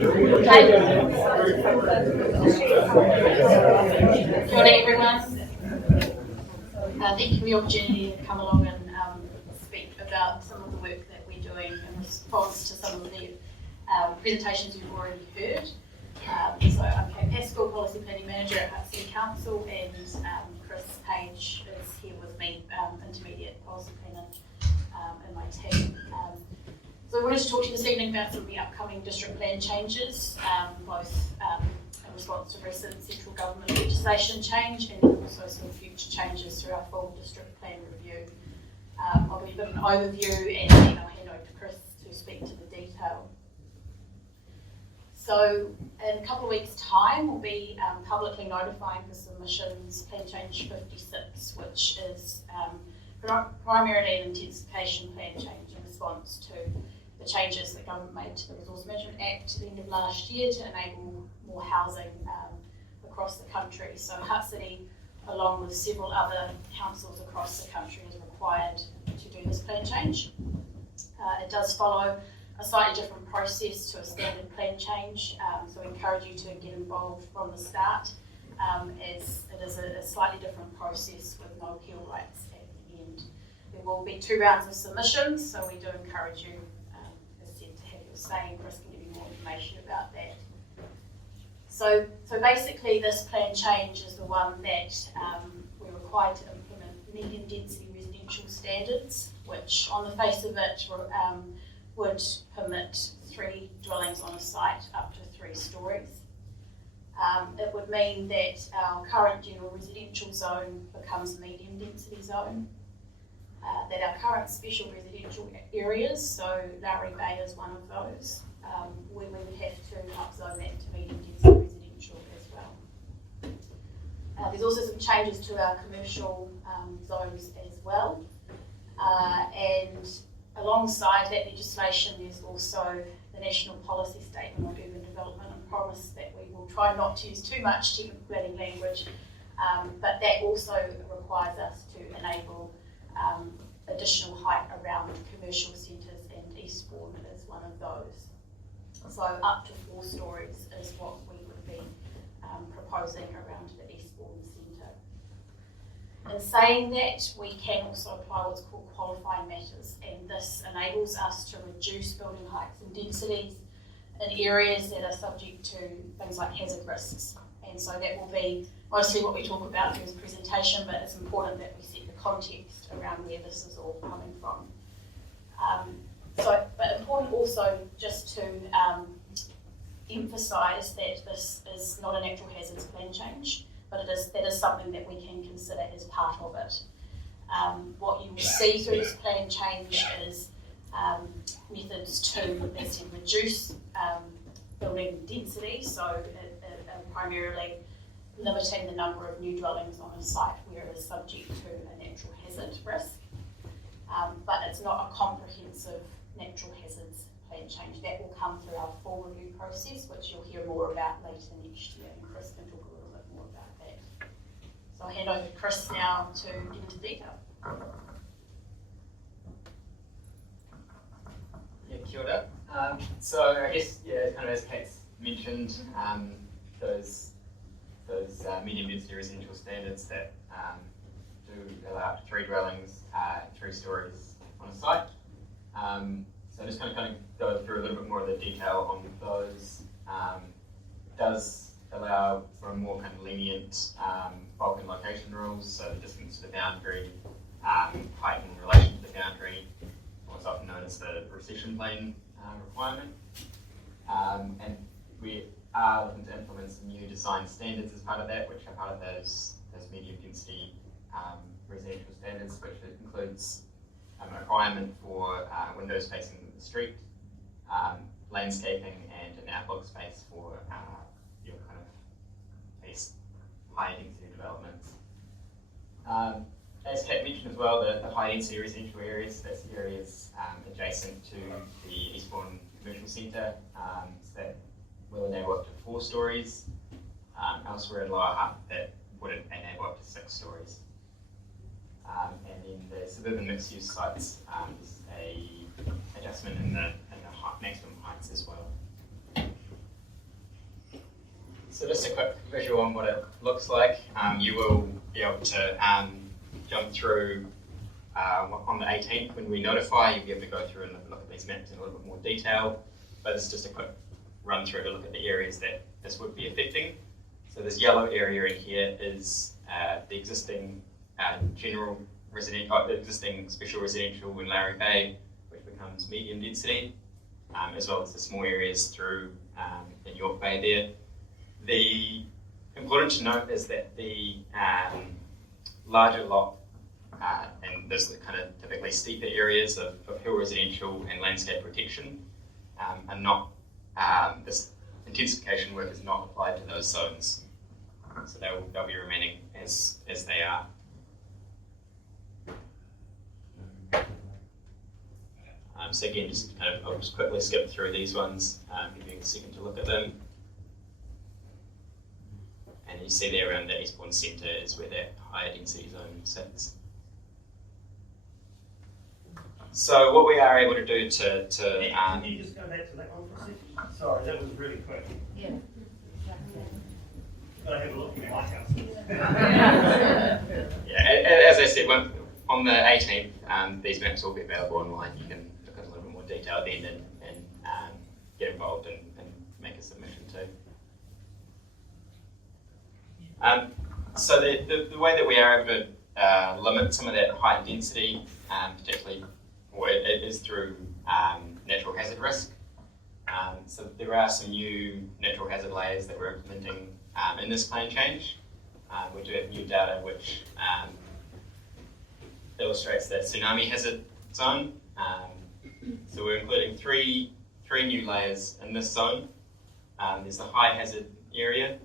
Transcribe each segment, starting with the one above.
Hi. Good morning, everyone. Thank you for the opportunity to come along and speak about some of the work that we're doing in response to some of the presentations you've already heard. So I'm Kate Pascall, Policy Planning Manager at Hutt City Council, and Chris Page is here with me, Intermediate Policy Planner in my team. So I wanted to talk to you this evening about some of the upcoming district plan changes, both in response to recent central government legislation change and also some future changes through our full district plan review. I'll give a bit of an overview and then I'll hand over to Chris to speak to the detail. So in a couple of weeks' time, we'll be publicly notifying for submissions Plan Change 56, which is primarily an intensification plan change in response to the changes that government made to the Resource Management Act at the end of last year to enable more housing across the country. So Hutt City, along with several other councils across the country, is required to do this plan change. It does follow a slightly different process to a standard plan change, so we encourage you to get involved from the start, as it is a slightly different process with no appeal rights at the end. There will be 2 rounds of submissions, so we do encourage you, as I said, to have your say, and Chris can give you more information about that. So basically this plan change is the one that we're required to implement medium density residential standards, which on the face of it would permit 3 dwellings on a site up to 3 stories. It would mean that our current general residential zone becomes a medium density zone, that our current special residential areas, so Lowry Bay is one of those, we would have to upzone that to medium density residential as well. There's also some changes to our commercial zones as well, and alongside that legislation, there's also the National Policy Statement on Urban Development and Promise that we will try not to use too much technical planning language, but that also requires us to enable additional height around commercial centres, and Eastbourne is one of those. So up to 4 stories is what we would be proposing around the Eastbourne centre. In saying that, we can also apply what's called qualifying matters, and this enables us to reduce building heights and densities in areas that are subject to things like hazard risks. And so that will be mostly what we talk about in this presentation, but it's important that we set the context around where this is all coming from. But important also just to emphasise that this is not a natural hazards plan change, but that is something that we can consider as part of it. What you will see through this plan change is methods to reduce building density, so primarily limiting the number of new dwellings on a site where it is subject to a natural hazard risk. But it's not a comprehensive natural hazards plan change. That will come through our full review process, which you'll hear more about later next year, and Chris can talk a little bit more about that. So I'll hand over to Chris now to get into detail. Yeah, kia ora. So I guess, kind of as Kate's mentioned, those medium density residential standards that do allow up to 3 dwellings, 3 stories on a site. So just kind of go through a little bit more of the detail on those. Does allow for a more kind of lenient bulk and location rules, so the distance to the boundary, height in relation to the boundary, what's often known as the recession plane requirement. And we are looking to implement some new design standards as part of that, which are part of those medium density residential standards, which includes a requirement for windows facing the street, landscaping, and an outlook space for your kind of these high density developments. As Kate mentioned as well, the high density residential areas, that's the areas adjacent to the Eastbourne Commercial Centre, so that will enable up to 4 stories. Elsewhere in Lower Hutt, that wouldn't enable up to 6 stories. And then the suburban mixed use sites, is a adjustment in the maximum heights as well. So just a quick visual on what it looks like. You will be able to jump through on the 18th when we notify. You'll be able to go through and look at these maps in a little bit more detail. But this is just a quick run through to look at the areas that this would be affecting. So this yellow area in here is the existing general residential, the existing special residential in Larry Bay, which becomes medium density, as well as the small areas through in York Bay there. The important to note is that the larger lot and there's the kind of typically steeper areas of hill residential and landscape protection are not, this intensification work is not applied to those zones. So they'll be remaining as they are. So again, just kind of, I'll just quickly skip through these ones, give you a second to look at them. And you see there around the Eastbourne Centre is where that higher density zone sits. So what we are able to do Can you just go back to that one for a second? Sorry, that was really quick. Yeah. Gotta have a look at my house. Yeah, as I said, on the 18th, these maps will be available online. You can look at a little bit more detail then and get involved and make a submission too. So the way that we are able to limit some of that high density, particularly, it is through natural hazard risk. So there are some new natural hazard layers that we're implementing in this plan change. We do have new data which illustrates the tsunami hazard zone. So we're including three new layers in this zone. There's the high hazard area,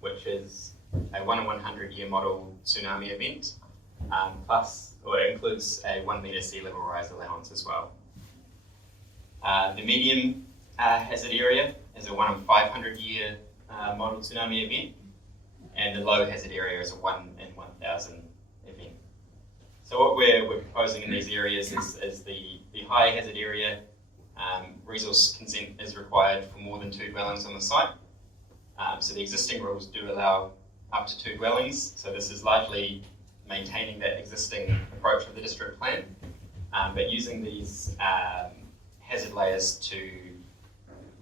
which is a 1 in 100 year model tsunami event, it includes a 1 metre sea level rise allowance as well. The medium hazard area is a 1 in 500 year model tsunami event, and the low hazard area is a 1 in 1,000 event. So what we're proposing in these areas is the high hazard area, resource consent is required for more than 2 dwellings on the site. So the existing rules do allow up to 2 dwellings, so this is largely maintaining that existing approach of the district plan, but using these hazard layers to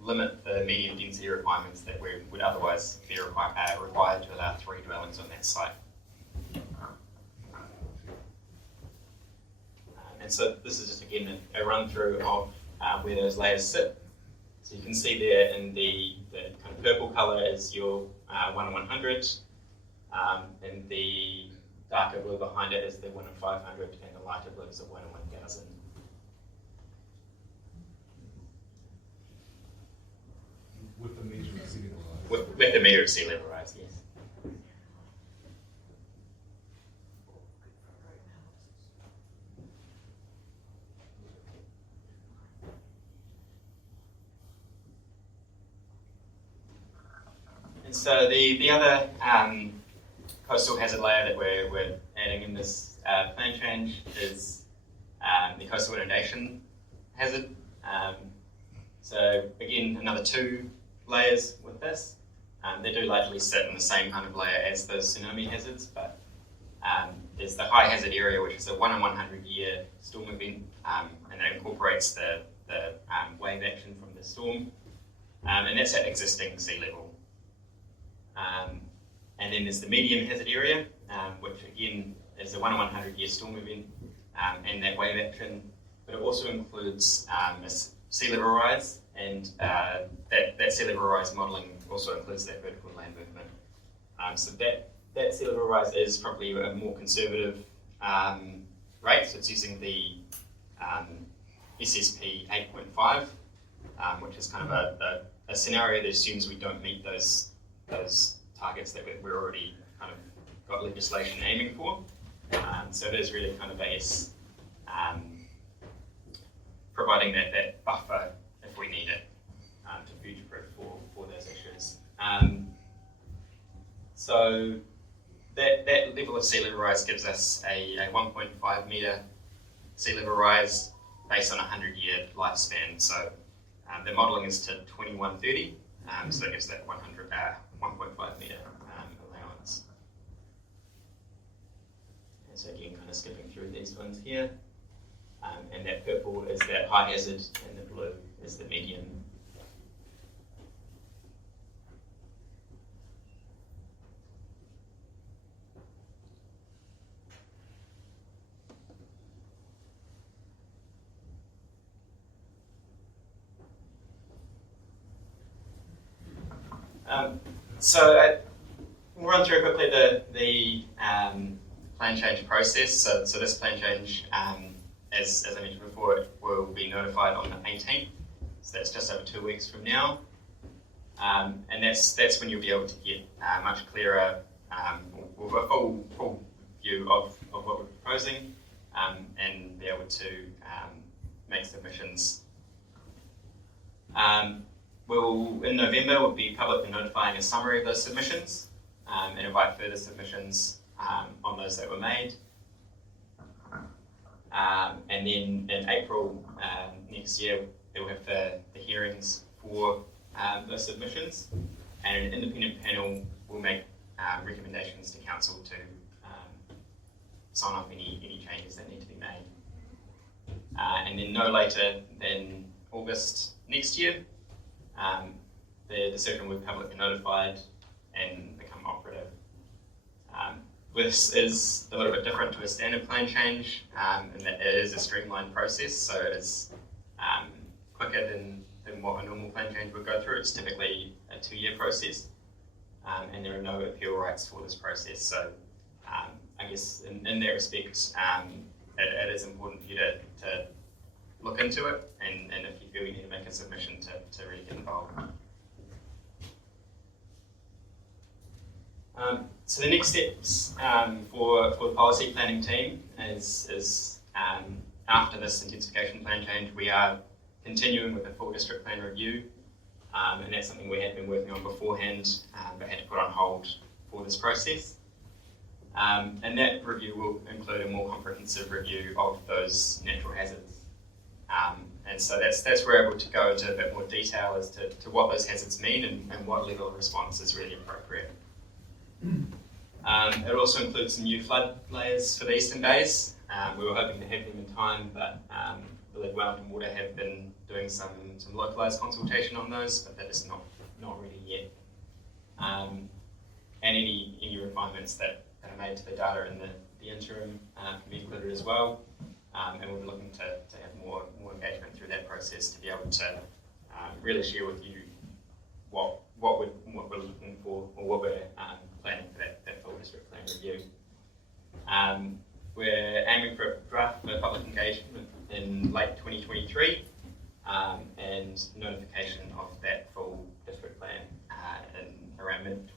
limit the medium density requirements that we would otherwise be required to allow 3 dwellings on that site. And so this is just again a run through of where those layers sit. So you can see there in the kind of purple colour is your 1 in 100, and the darker blue behind it is the 1 in 500, and the lighter blue is the 1 in 1,000. With the meter of sea level rise? With the meter of sea level rise, yes. And so the other coastal hazard layer that we're adding in this plan change is the coastal inundation hazard. So again, another 2 layers with this. They do largely sit in the same kind of layer as those tsunami hazards, but there's the high hazard area, which is a 1 in 100 year storm event, and that incorporates the wave action from the storm, and that's at existing sea level. And then there's the medium hazard area, which again is a 1 in 100 year storm event and that wave action, but it also includes a sea level rise, and that sea level rise modelling also includes that vertical land movement. So that sea level rise is probably a more conservative rate, so it's using the SSP 8.5, which is kind of a scenario that assumes we don't meet those targets that we're already kind of got legislation aiming for. So it is really kind of providing that buffer if we need it to future-proof for those issues. So that level of sea level rise gives us a 1.5 metre sea level rise based on a 100-year lifespan. So the modelling is to 2130, so it gives that 1.5 metre allowance. And so again, kind of skipping through these ones here. And that purple is that high hazard, and the blue is the medium. We'll run through quickly the plan change process. So this plan change, as I mentioned before, it will be notified on the 18th. So that's just over 2 weeks from now. And that's when you'll be able to get much clearer, a full view of what we're proposing, and be able to make submissions. In November, we'll be publicly notifying a summary of those submissions and invite further submissions on those that were made. And then in April next year, we'll have the hearings for those submissions, and an independent panel will make recommendations to council to sign off any changes that need to be made. And then no later than August next year, the decision will be publicly notified and become operative. This is a little bit different to a standard plan change, in that it is a streamlined process, so it's quicker than what a normal plan change would go through. It's typically a 2-year process, and there are no appeal rights for this process. So I guess in that respect, it is important for you to look into it, and if you feel you need to make a submission, to really get involved. So the next steps for the policy planning team is after this intensification plan change, we are continuing with a full district plan review, and that's something we had been working on beforehand, but had to put on hold for this process. And that review will include a more comprehensive review of those natural hazards. And so that's where we're able to go into a bit more detail as to what those hazards mean and what level of response is really appropriate. It also includes some new flood layers for the eastern bays. We were hoping to have them in time, but the Lead Wellington Water have been doing some localised consultation on those, but that is not ready yet. And any refinements that are made to the data in the interim can be included as well. And we're looking to have more engagement through that process to be able to really share with you what we're looking for, or what we're planning for that full district plan review. We're aiming for a draft for public engagement in late 2023, and notification of that full district plan in around mid